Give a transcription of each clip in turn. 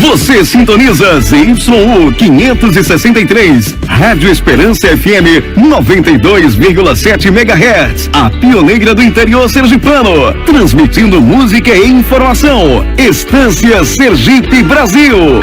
Você sintoniza ZYU 563, Rádio Esperança FM 92,7 MHz, a pioneira do interior sergipano, transmitindo música e informação. Estância Sergipe, Brasil.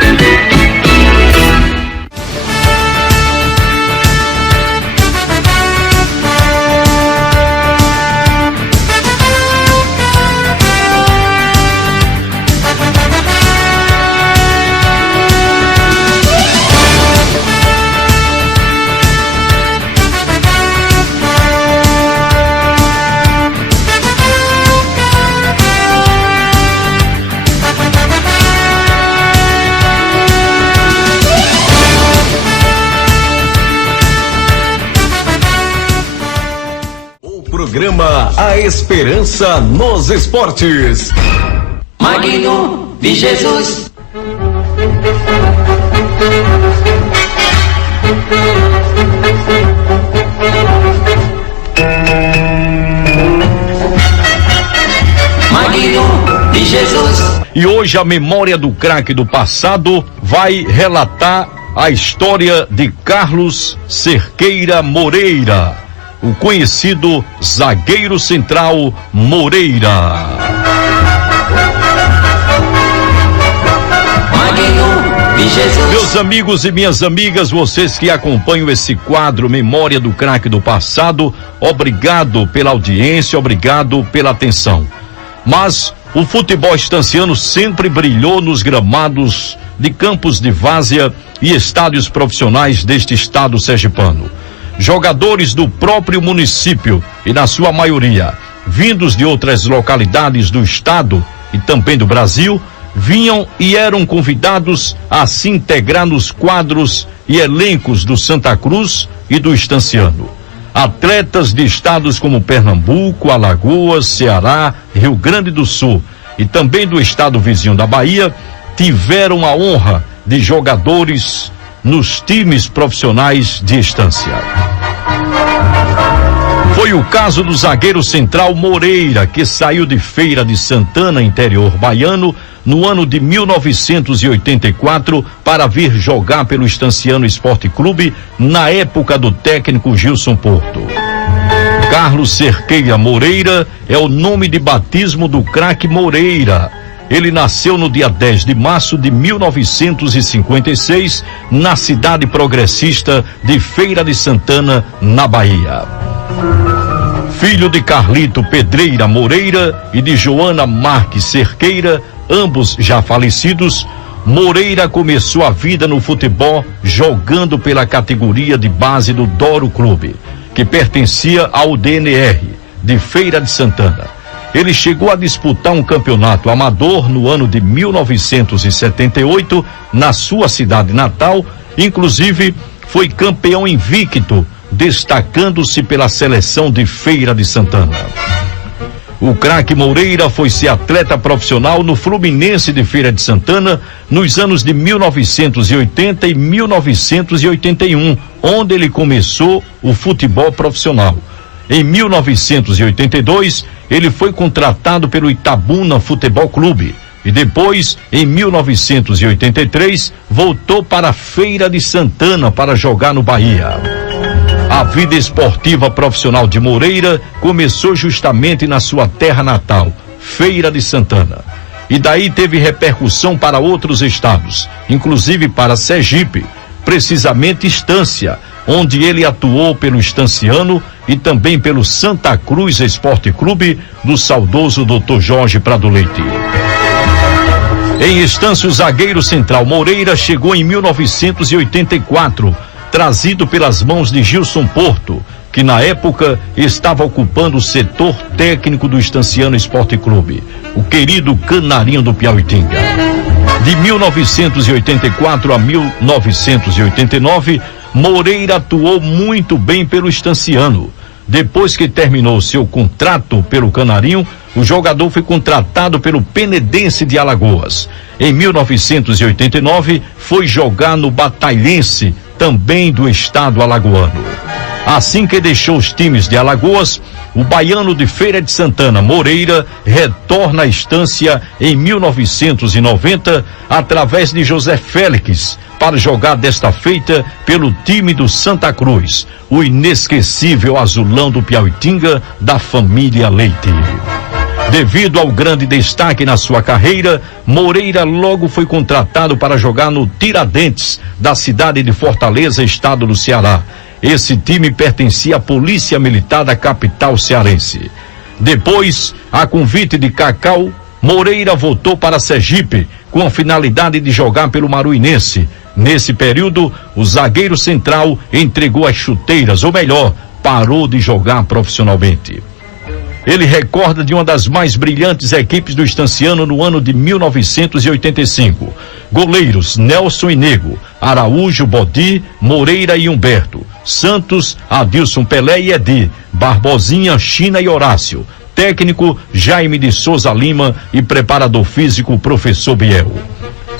Programa A Esperança nos Esportes. Magno de Jesus. Magno de Jesus. E hoje a memória do craque do passado vai relatar a história de Carlos Cerqueira Moreira, o conhecido zagueiro central Moreira. Meus amigos e minhas amigas, vocês que acompanham esse quadro Memória do Craque do Passado, obrigado pela audiência, obrigado pela atenção. Mas o futebol estanciano sempre brilhou nos gramados de campos de várzea e estádios profissionais deste estado sergipano. Jogadores do próprio município e, na sua maioria, vindos de outras localidades do estado e também do Brasil, vinham e eram convidados a se integrar nos quadros e elencos do Santa Cruz e do Estanciano. Atletas de estados como Pernambuco, Alagoas, Ceará, Rio Grande do Sul e também do estado vizinho da Bahia tiveram a honra de jogadores nos times profissionais de Estância. Foi o caso do zagueiro central Moreira, que saiu de Feira de Santana, interior baiano, no ano de 1984 para vir jogar pelo Estanciano Esporte Clube na época do técnico Gilson Porto. Carlos Cerqueira Moreira é o nome de batismo do craque Moreira. Ele nasceu no dia 10 de março de 1956, na cidade progressista de Feira de Santana, na Bahia. Filho de Carlito Pedreira Moreira e de Joana Marques Cerqueira, ambos já falecidos, Moreira começou a vida no futebol jogando pela categoria de base do Doro Clube, que pertencia ao DNR, de Feira de Santana. Ele chegou a disputar um campeonato amador no ano de 1978, na sua cidade natal, inclusive foi campeão invicto, destacando-se pela seleção de Feira de Santana. O craque Moreira foi ser atleta profissional no Fluminense de Feira de Santana nos anos de 1980 e 1981, onde ele começou o futebol profissional. Em 1982, ele foi contratado pelo Itabuna Futebol Clube e depois, em 1983, voltou para a Feira de Santana para jogar no Bahia. A vida esportiva profissional de Moreira começou justamente na sua terra natal, Feira de Santana. E daí teve repercussão para outros estados, inclusive para Sergipe, precisamente Estância, onde ele atuou pelo Estanciano e também pelo Santa Cruz Esporte Clube do saudoso Dr. Jorge Prado Leite. Em Estância, o zagueiro central Moreira chegou em 1984, trazido pelas mãos de Gilson Porto, que na época estava ocupando o setor técnico do Estanciano Esporte Clube, o querido Canarinho do Piauitinga. De 1984 a 1989, Moreira atuou muito bem pelo Estanciano. Depois que terminou seu contrato pelo Canarinho, o jogador foi contratado pelo Penedense de Alagoas. Em 1989, foi jogar no Batalhense, também do estado alagoano. Assim que deixou os times de Alagoas, o baiano de Feira de Santana, Moreira, retorna à estância em 1990 através de José Félix para jogar desta feita pelo time do Santa Cruz, o inesquecível azulão do Piauitinga da família Leite. Devido ao grande destaque na sua carreira, Moreira logo foi contratado para jogar no Tiradentes, da cidade de Fortaleza, estado do Ceará. Esse time pertencia à Polícia Militar da capital cearense. Depois, a convite de Cacau, Moreira voltou para Sergipe com a finalidade de jogar pelo Maruinense. Nesse período, o zagueiro central entregou as chuteiras, ou melhor, parou de jogar profissionalmente. Ele recorda de uma das mais brilhantes equipes do estanciano no ano de 1985. Goleiros Nelson e Nego, Araújo, Bodi, Moreira e Humberto, Santos, Adilson, Pelé e Edi, Barbosinha, China e Horácio, técnico Jaime de Souza Lima e preparador físico professor Biel.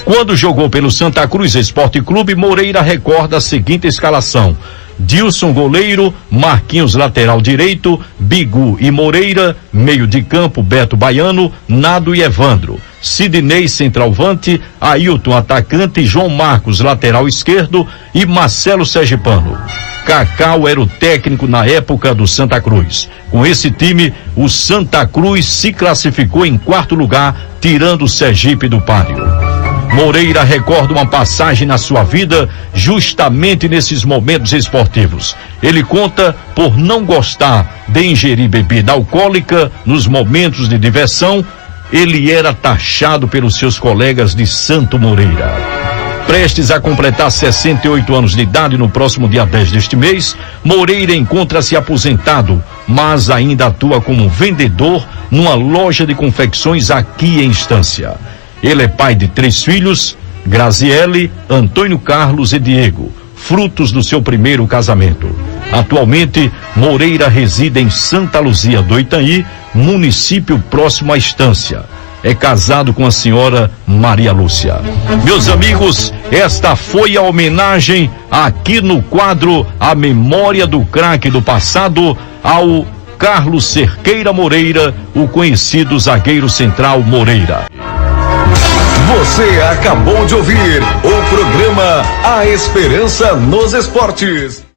Quando jogou pelo Santa Cruz Esporte Clube, Moreira recorda a seguinte escalação: Dilson goleiro, Marquinhos lateral direito, Bigu e Moreira, meio de campo Beto Baiano, Nado e Evandro, Sidney centralvante, Ailton atacante, João Marcos lateral esquerdo e Marcelo Sergipano. Cacau era o técnico na época do Santa Cruz. Com esse time, o Santa Cruz se classificou em 4º lugar, tirando o Sergipe do páreo. Moreira recorda uma passagem na sua vida justamente nesses momentos esportivos. Ele conta por não gostar de ingerir bebida alcoólica nos momentos de diversão. Ele era taxado pelos seus colegas de Santo Moreira. Prestes a completar 68 anos de idade no próximo dia 10 deste mês, Moreira encontra-se aposentado, mas ainda atua como vendedor numa loja de confecções aqui em Estância. Ele é pai de 3 filhos, Graziele, Antônio Carlos e Diego, frutos do seu primeiro casamento. Atualmente, Moreira reside em Santa Luzia do Itanhi, município próximo à Estância. É casado com a senhora Maria Lúcia. Meus amigos, esta foi a homenagem aqui no quadro A Memória do Craque do Passado ao Carlos Cerqueira Moreira, o conhecido zagueiro central Moreira. Você acabou de ouvir o programa A Esperança nos Esportes.